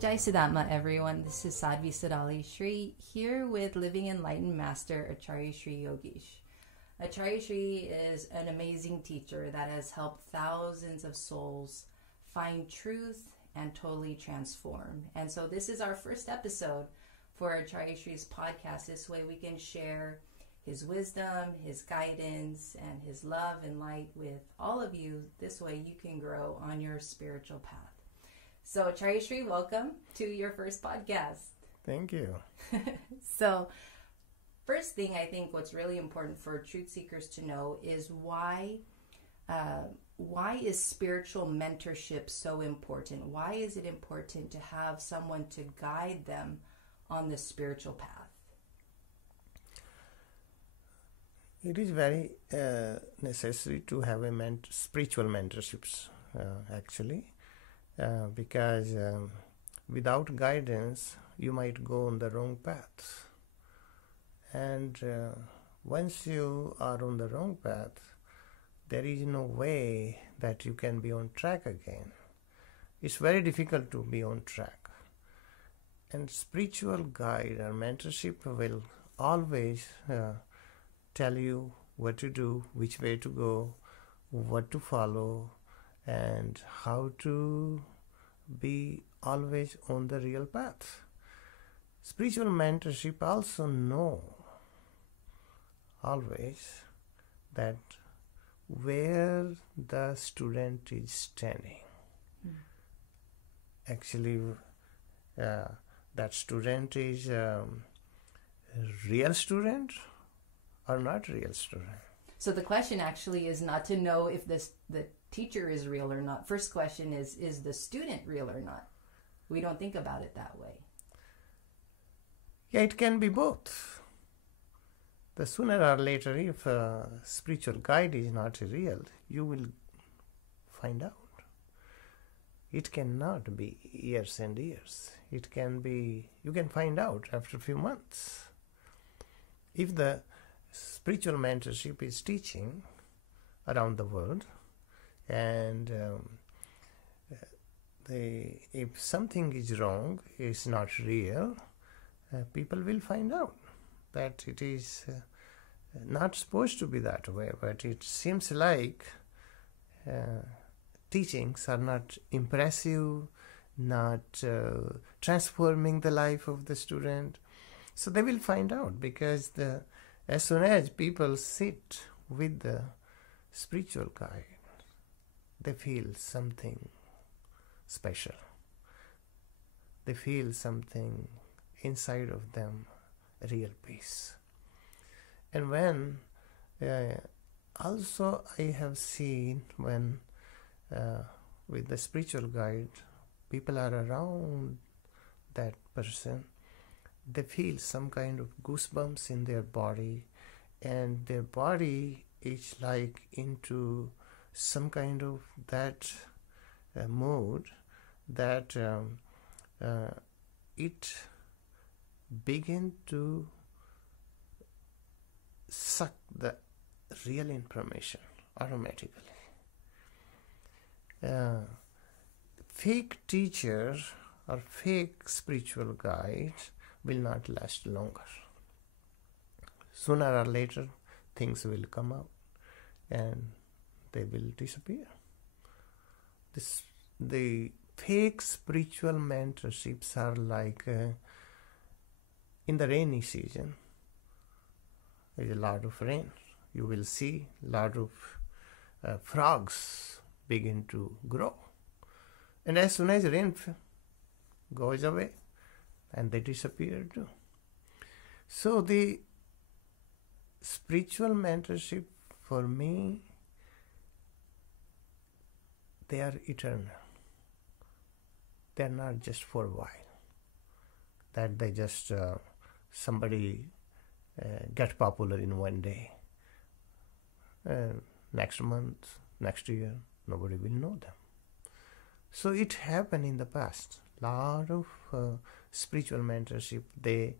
Jai Siddhatma, everyone. This is Sadhvi Siddhali Shree here with Living Enlightened Master Acharya Shree Yogeesh. Acharya Shree is an amazing teacher that has helped thousands of souls find truth and totally transform. And so this is our first episode for Acharya Shree's podcast. This way we can share his wisdom, his guidance, and his love and light with all of you. This way you can grow on your spiritual path. So Acharya Shree, welcome to your first podcast. Thank you. So first thing, I think what's really important for truth seekers to know is why is spiritual mentorship so important? Why is it important to have someone to guide them on the spiritual path? It is very necessary to have a spiritual mentorships, actually, because without guidance, you might go on the wrong path. And once you are on the wrong path, there is no way that you can be on track again. It's very difficult to be on track. And spiritual guide or mentorship will always tell you what to do, which way to go, what to follow, and how to be always on the real path. Spiritual mentorship also know always that where the student is standing. Actually, that student is a real student or not real student. So the question actually is not to know if the teacher is real or not. First question is the student real or not? We don't think about it that way. Yeah, it can be both. The sooner or later, if a spiritual guide is not real, you will find out. It cannot be years and years. It can be, you can find out after a few months. If the spiritual mentorship is teaching around the world, and if something is wrong, is not real, people will find out that it is not supposed to be that way, but it seems like teachings are not impressive, not transforming the life of the student. So they will find out, because as soon as people sit with the spiritual guide, they feel something special. They feel something inside of them, real peace. And when also I have seen when with the spiritual guide, people are around that person, they feel some kind of goosebumps in their body, and their body is like into some kind of that mode that it begin to suck the real information automatically. Fake teachers or fake spiritual guides will not last longer. Sooner or later, things will come out and they will disappear. The fake spiritual mentorships are like in the rainy season. There is a lot of rain. You will see a lot of frogs begin to grow. And as soon as rain goes away, and they disappear too. So the spiritual mentorship, for me, they are eternal. They are not just for a while. That they just somebody get popular in one day. Next month, next year, nobody will know them. So it happened in the past. Lot of spiritual mentorship, they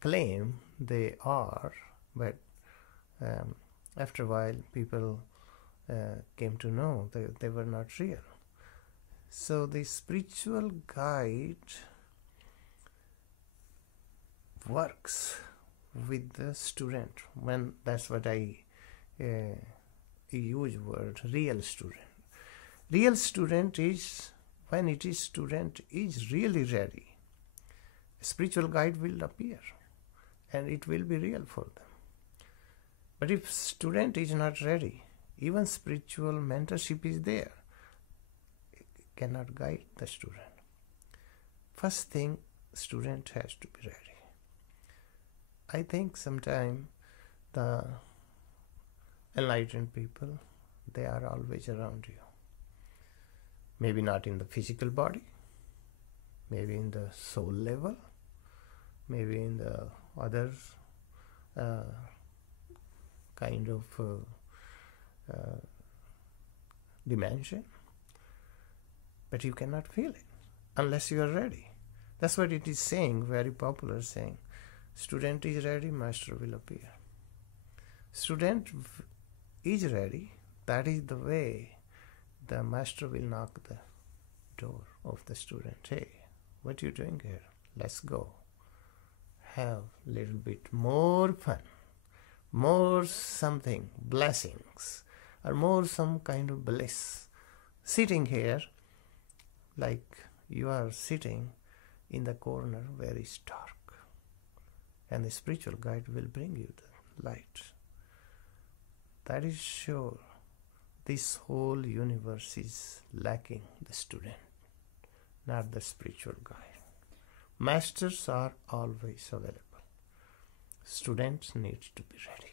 claim they are, but after a while people came to know that they were not real. So the spiritual guide works with the student. When that's what I use word real student. Real student is when it is student is really ready. Spiritual guide will appear and it will be real for them. But if student is not ready, even spiritual mentorship is there, it cannot guide the student. First thing, student has to be ready. I think sometimes the enlightened people, they are always around you. Maybe not in the physical body, maybe in the soul level, maybe in the other kind of dimension, but you cannot feel it unless you are ready. That's what it is saying, very popular saying. Student is ready, master will appear. Student is ready, that is the way the master will knock the door of the student. Hey, what are you doing here? Let's go. Have a little bit more fun, more something, blessings, or more some kind of bliss. Sitting here, like you are sitting in the corner where it's dark, and the spiritual guide will bring you the light. That is sure. This whole universe is lacking the student, not the spiritual guide. Masters are always available. Students need to be ready.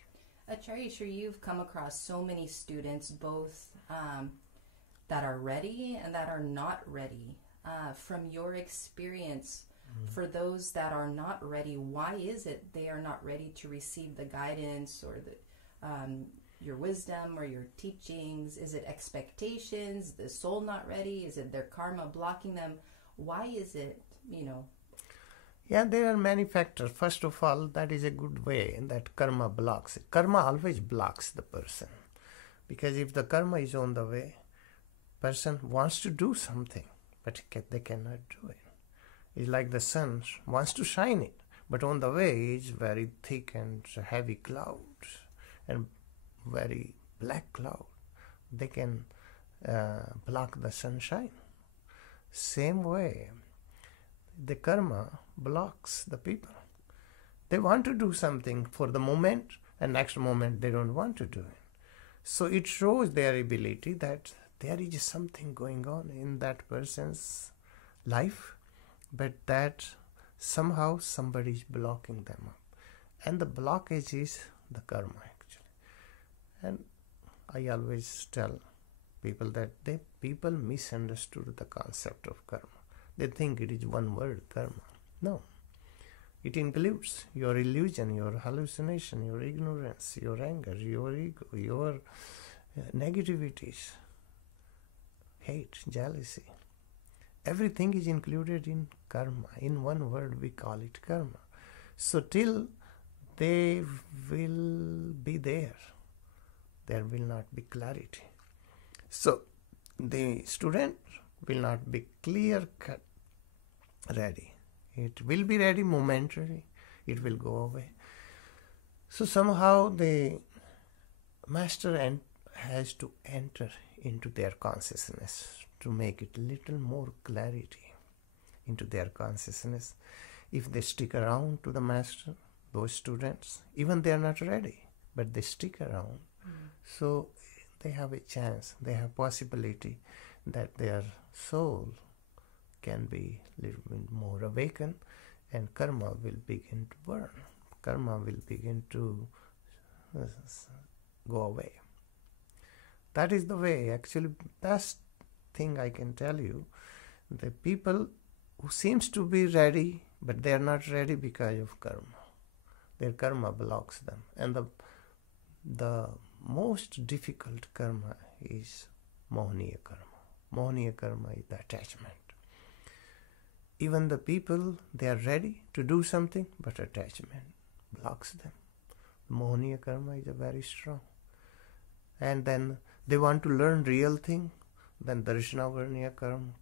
Acharya Shree, you've come across so many students, both that are ready and that are not ready. From your experience, for those that are not ready, why is it they are not ready to receive the guidance or the your wisdom or your teachings? Is it expectations? The soul not ready? Is it their karma blocking them? Why is it, Yeah, there are many factors. First of all, that is a good way that karma blocks it. Karma always blocks the person. Because if the karma is on the way, person wants to do something, but they cannot do it. It's like the sun wants to shine it, but on the way is very thick and heavy clouds and very black cloud. They can block the sunshine. Same way, the karma blocks the people. They want to do something for the moment, and next moment they don't want to do it. So it shows their ability that there is something going on in that person's life, but that somehow somebody is blocking them up. And the blockage is the karma actually. And I always tell people that people misunderstood the concept of karma. They think it is one word, karma. No. It includes your illusion, your hallucination, your ignorance, your anger, your ego, your negativities, hate, jealousy. Everything is included in karma. In one word we call it karma. So till they will be there will not be clarity. So the student will not be clear-cut ready. It will be ready momentarily. It will go away. So somehow the master has to enter into their consciousness to make it little more clarity into their consciousness. If they stick around to the master, those students, even they are not ready, but they stick around. So they have a chance, they have possibility that their soul can be a little bit more awakened and karma will begin to burn. Karma will begin to go away. That is the way. Actually, best thing I can tell you, the people who seems to be ready, but they are not ready because of karma. Their karma blocks them. And the most difficult karma is Mohaniya karma. Mohaniya karma is the attachment. Even the people, they are ready to do something, but attachment blocks them. Mohaniya karma is very strong. And then they want to learn real thing, then Darshanavarniya karma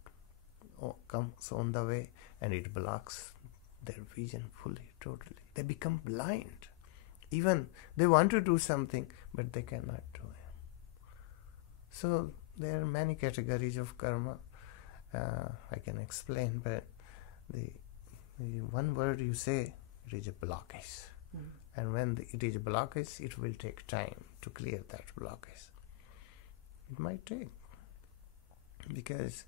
comes on the way, and it blocks their vision fully, totally. They become blind. Even they want to do something, but they cannot do it. So there are many categories of karma. I can explain, but the one word you say, it is a blockage. And when it is a blockage, it will take time to clear that blockage. It might take, because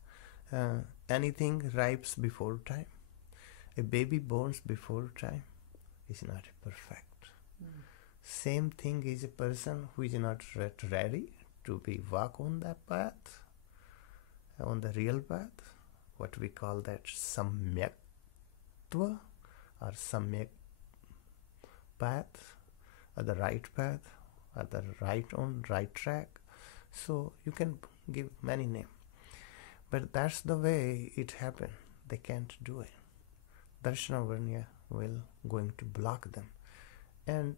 anything ripes before time. A baby born before time is not perfect. Same thing is a person who is not ready to be walk on that path, on the real path, what we call that samyaktva or samyak path, or the right path, or the right track. So you can give many names, but that's the way it happened. They can't do it. Darshana Varnya will going to block them. And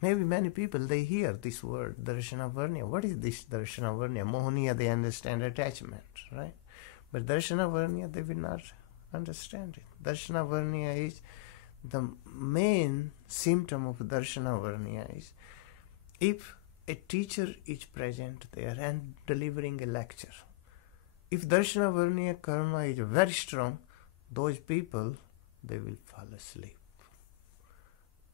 maybe many people, they hear this word Darshana Varnya. What is this Darshana Varnya? Mohaniya, they understand attachment, right? But Darshana Varnya, they will not understand it. Darshana Varnya is the main symptom of Darshana Varnya is if a teacher is present there and delivering a lecture. If Darshana Varnya karma is very strong, those people, they will fall asleep.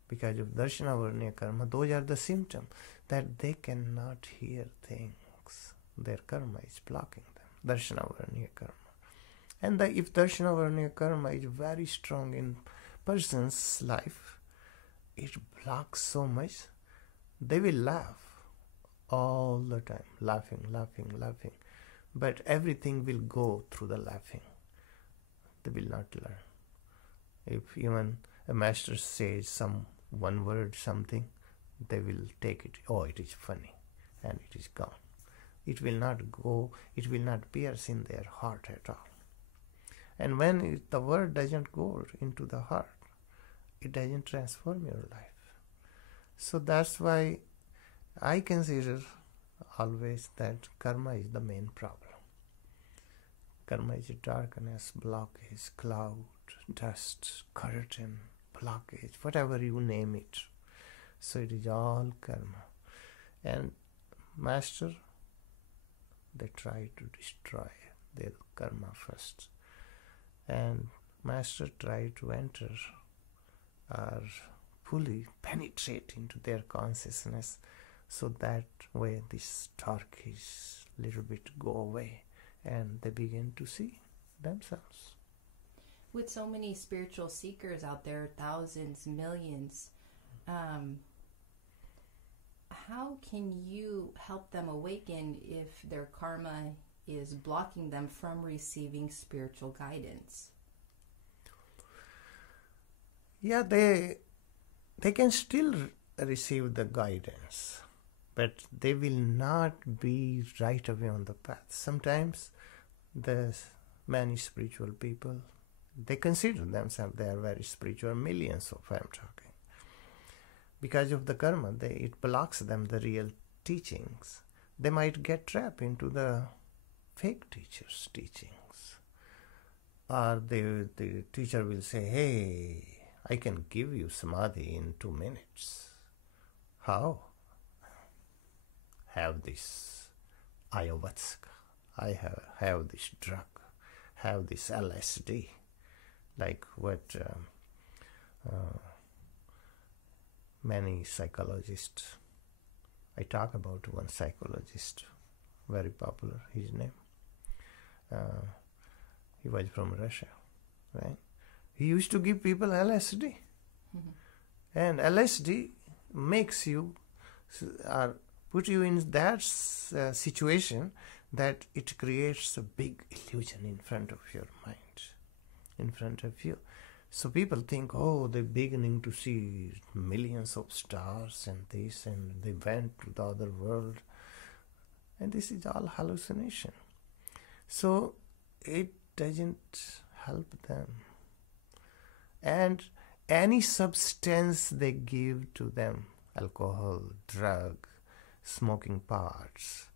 Because of Darshana Varnya karma, those are the symptoms that they cannot hear things. Their karma is blocking them. Darshana Varnya karma. And if Darshana Varnya karma is very strong in person's life, it blocks so much, they will laugh all the time, laughing. But everything will go through the laughing. They will not learn. If even a master says one word, something, they will take it, oh, it is funny, and it is gone. It will not go, it will not pierce in their heart at all. And when the word doesn't go into the heart, it doesn't transform your life. So that's why I consider always that karma is the main problem. Karma is darkness, blockage, cloud, dust, curtain, blockage, whatever you name it. So it is all karma. And master, they try to destroy their karma first. And master try to enter or fully penetrate into their consciousness, so that way this dark is little bit go away and they begin to see themselves. With so many spiritual seekers out there, thousands, millions, how can you help them awaken if their karma is blocking them from receiving spiritual guidance? Yeah, they can still receive the guidance, but they will not be right away on the path. Sometimes the many spiritual people, they consider themselves they are very spiritual, millions of I'm talking. Because of the karma, it blocks them the real teachings. They might get trapped into the fake teacher's teachings. Or the teacher will say, hey, I can give you samadhi in 2 minutes. How? Have this ayahuasca. I have this drug. Have this LSD. Like what many psychologists, I talk about one psychologist, very popular, his name. He was from Russia, right? He used to give people LSD. And LSD makes you, or put you in that situation that it creates a big illusion in front of your mind, in front of you. So people think, oh, they're beginning to see millions of stars and this, and they went to the other world. And this is all hallucination. So it doesn't help them. And any substance they give to them, alcohol, drug, smoking parts,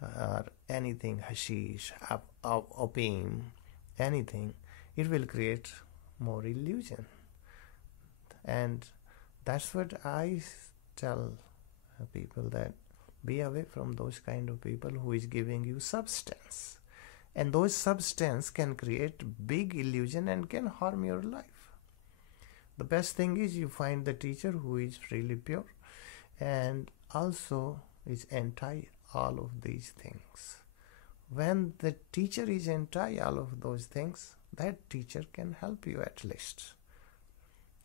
or anything, hashish, opium, anything, it will create more illusion. And that's what I tell people, that be away from those kind of people who is giving you substance. And those substance can create big illusion and can harm your life. The best thing is you find the teacher who is really pure and also is anti all of these things. When the teacher is anti all of those things, that teacher can help you at least.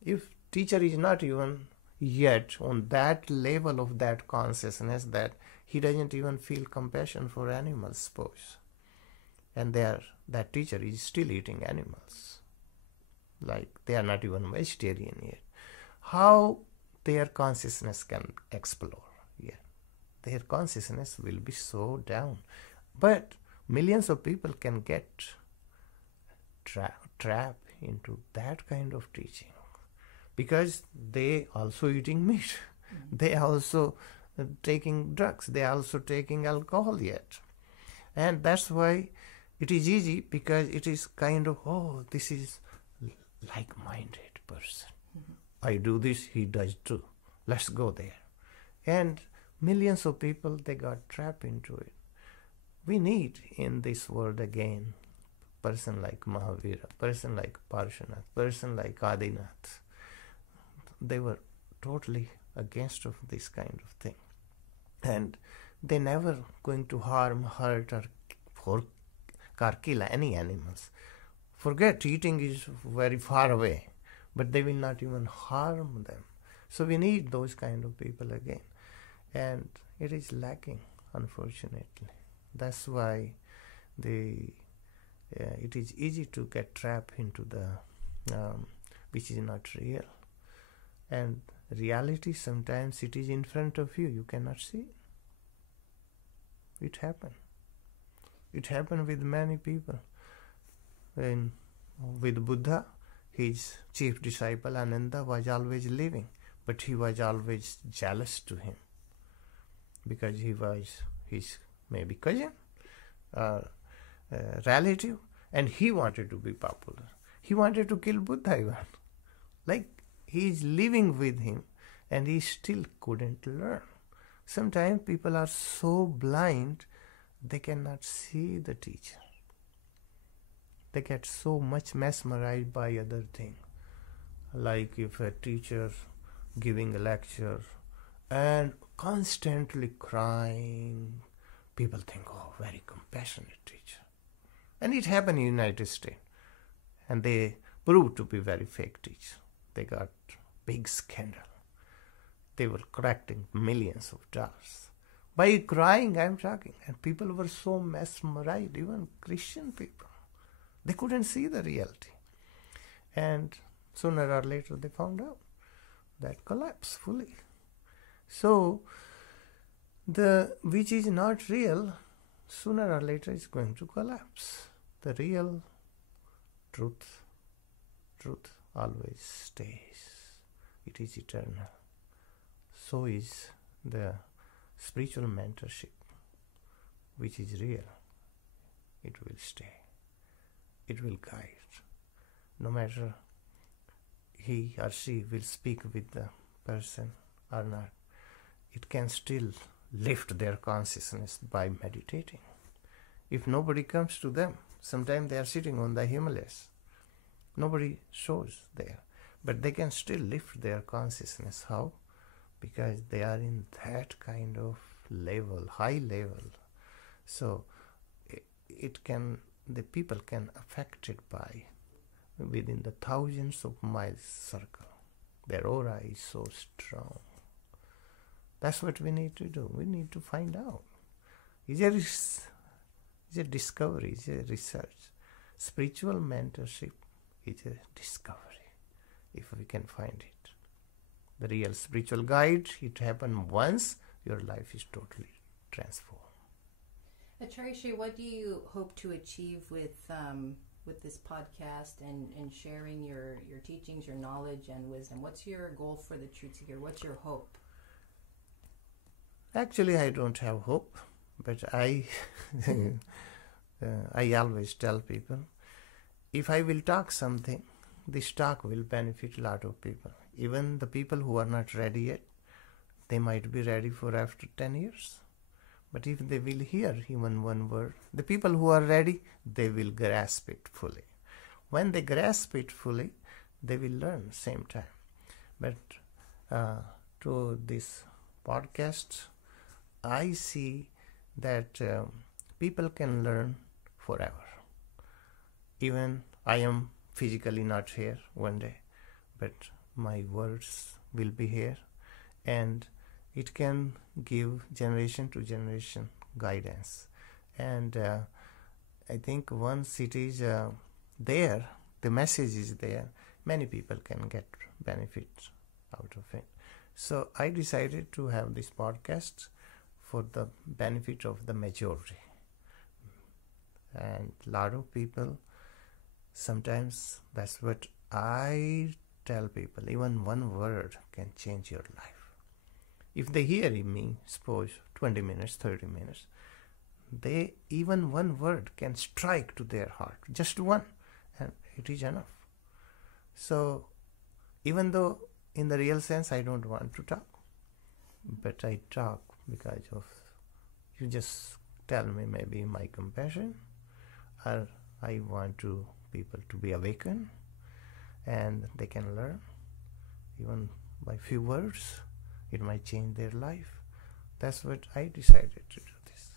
If teacher is not even yet on that level of that consciousness that he doesn't even feel compassion for animals, suppose, and that teacher is still eating animals, like they are not even vegetarian yet, how their consciousness can explore? Yeah, their consciousness will be so down. But millions of people can get trapped into that kind of teaching, because they also eating meat, they also taking drugs, they also taking alcohol yet. And that's why it is easy, because it is kind of, oh, this is like-minded person. I do this, he does too. Let's go there. And millions of people, they got trapped into it. We need in this world again person like Mahavira, person like Parshanath, person like Adinath. They were totally against of this kind of thing. And they never going to harm, hurt or kill any animals. Forget, eating is very far away, but they will not even harm them. So we need those kind of people again. And it is lacking, unfortunately. That's why it is easy to get trapped into the which is not real. And reality, sometimes it is in front of you, you cannot see it. It happened. It happened with many people. With Buddha, his chief disciple Ananda was always living, but he was always jealous to him, because he was his maybe cousin, relative, and he wanted to be popular. He wanted to kill Buddha even. Like, he is living with him and he still couldn't learn. Sometimes people are so blind, they cannot see the teacher. They get so much mesmerized by other things. Like if a teacher giving a lecture and constantly crying, people think, oh, very compassionate teacher. And it happened in the United States. And they proved to be very fake teacher. They got big scandal. They were collecting millions of dollars. By crying, I'm talking. And people were so mesmerized, even Christian people. They couldn't see the reality. And sooner or later they found out that collapse fully. So, which is not real, sooner or later is going to collapse. The real truth always stays. It is eternal. So is the spiritual mentorship, which is real. It will stay. It will guide. No matter he or she will speak with the person or not, it can still lift their consciousness by meditating. If nobody comes to them, sometimes they are sitting on the Himalayas. Nobody shows there. But they can still lift their consciousness. How? Because they are in that kind of level, high level. So the people can affect it by within the thousands of miles circle. Their aura is so strong. That's what we need to do. We need to find out. It's a discovery, it's a research. Spiritual mentorship is a discovery, if we can find it. The real spiritual guide, it happened once, your life is totally transformed. Acharya Shree, what do you hope to achieve with this podcast and sharing your teachings, your knowledge and wisdom? What's your goal for the truth seeker? What's your hope? Actually, I don't have hope, but I always tell people if I will talk something, this talk will benefit a lot of people. Even the people who are not ready yet, they might be ready for after 10 years. But if they will hear even one word, the people who are ready, they will grasp it fully. When they grasp it fully, they will learn same time. But to this podcast, I see that people can learn forever. Even I am physically not here one day, but my words will be here, and it can give generation to generation guidance. And I think once it is there, the message is there, many people can get benefit out of it. So I decided to have this podcast for the benefit of the majority. And a lot of people, sometimes that's what I tell people, even one word can change your life. If they hear me, suppose 20 minutes, 30 minutes, even one word can strike to their heart, just one, and it is enough. So even though in the real sense I don't want to talk, but I talk because of you just tell me maybe my compassion, or I want people to be awakened and they can learn even by few words. It might change their life. That's what I decided to do this.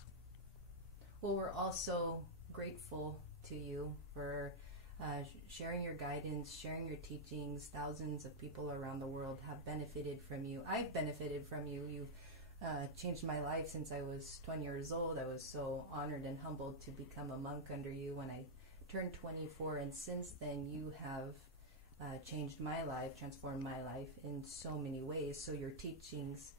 Well, we're also grateful to you for sharing your guidance, sharing your teachings. Thousands of people around the world have benefited from you. I've benefited from you. You've changed my life since I was 20 years old. I was so honored and humbled to become a monk under you when I turned 24. And since then, you have changed my life, transformed my life in so many ways. So your teachings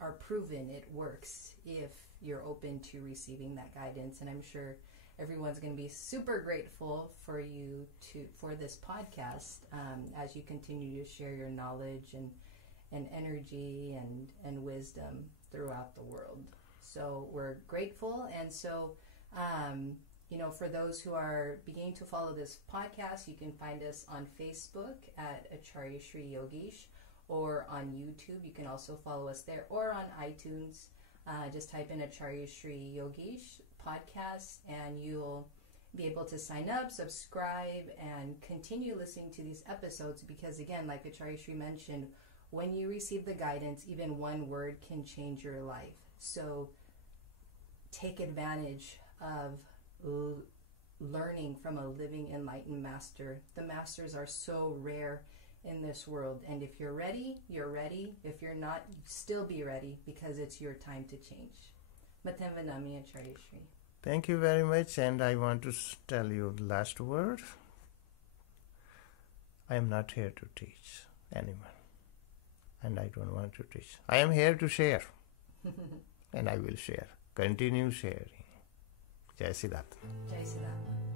are proven. It works if you're open to receiving that guidance. And I'm sure everyone's going to be super grateful for you for this podcast as you continue to share your knowledge and energy and wisdom throughout the world. So we're grateful. And so for those who are beginning to follow this podcast, you can find us on Facebook at Acharya Shree Yogeesh, or on YouTube. You can also follow us there, or on iTunes. Just type in Acharya Shree Yogeesh podcast, and you'll be able to sign up, subscribe, and continue listening to these episodes. Because again, like Acharya Shree mentioned, when you receive the guidance, even one word can change your life. So take advantage of learning from a living enlightened master. The masters are so rare in this world, and if you're ready, you're ready. If you're not, still be ready, because it's your time to change. Matem Vanami, Acharya Shree. Thank you very much, and I want to tell you the last word. I am not here to teach anyone, and I don't want to teach. I am here to share, and I will share. Continue sharing. Jai Siddhayatan. Jai Siddhayatan.